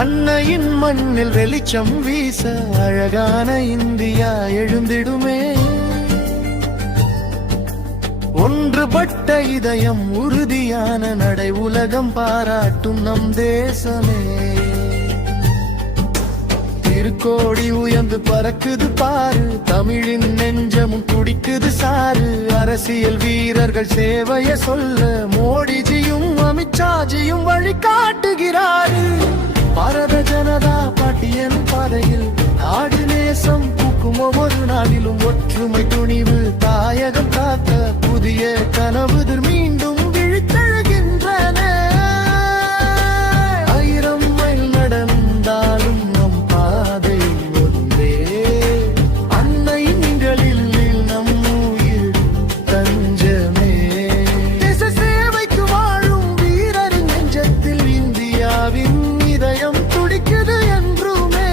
அன்னையின் மண்ணில் வெளிச்சம் வீச அழகான இந்தியா எழுந்திடுமே. ஒன்றுபட்ட இதயம் உறுதியான நடை உலகம் பாராட்டும் நம் தேசமே. திருக்கோடி உயர்ந்து பறக்குது பாரு, தமிழின் நெஞ்சமும் துடிக்குது சாரு. அரசியல் வீரர்கள் சேவைய சொல்ல மோடிஜியும் அமித்ஷாஜியும் வழி காட்டுகிறாரு. பாரத ஜனதா பாட்டியன் பாதையில் நாடு நேசம் பூக்கும் ஒவ்வொரு நாளிலும் ஒற்றுமை துணிவு தாயகம் காக்க புதிய கனவுதிர் மீண்டும் விழித்தெழுகின்றன. 1000 மைல் நடந்தாலும் நம் பாதை ஒன்றே, அன்னையின் நிழலில் நம் உயிர் தஞ்சமே. தேச சேவைக்கு வாழும் வீரரின் நெஞ்சத்தில் இந்தியாவின் இதயம் துடிக்குது என்றுமே.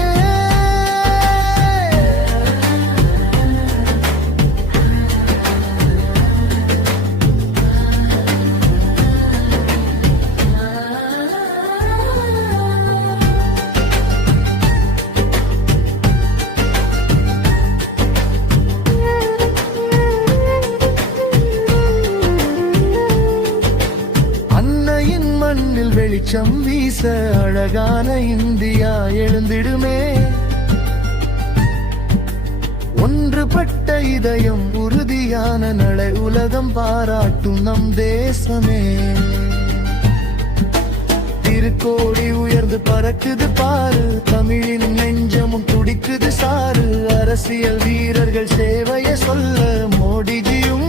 அன்னையின் மண்ணில் வெளிச்சம் வீச அழகான இந்தியா எழுந்திடுமே. ஒன்றுபட்ட இதயம் உறுதியான நடை உலகம் பாராட்டும் நம் தேசமே. திருக்கோடி உயர்ந்து பறக்குது பாரு, தமிழின் நெஞ்சமும் துடிக்குது சாரு. அரசியல் வீரர்கள் சேவைய சொல்ல மோடிஜியும்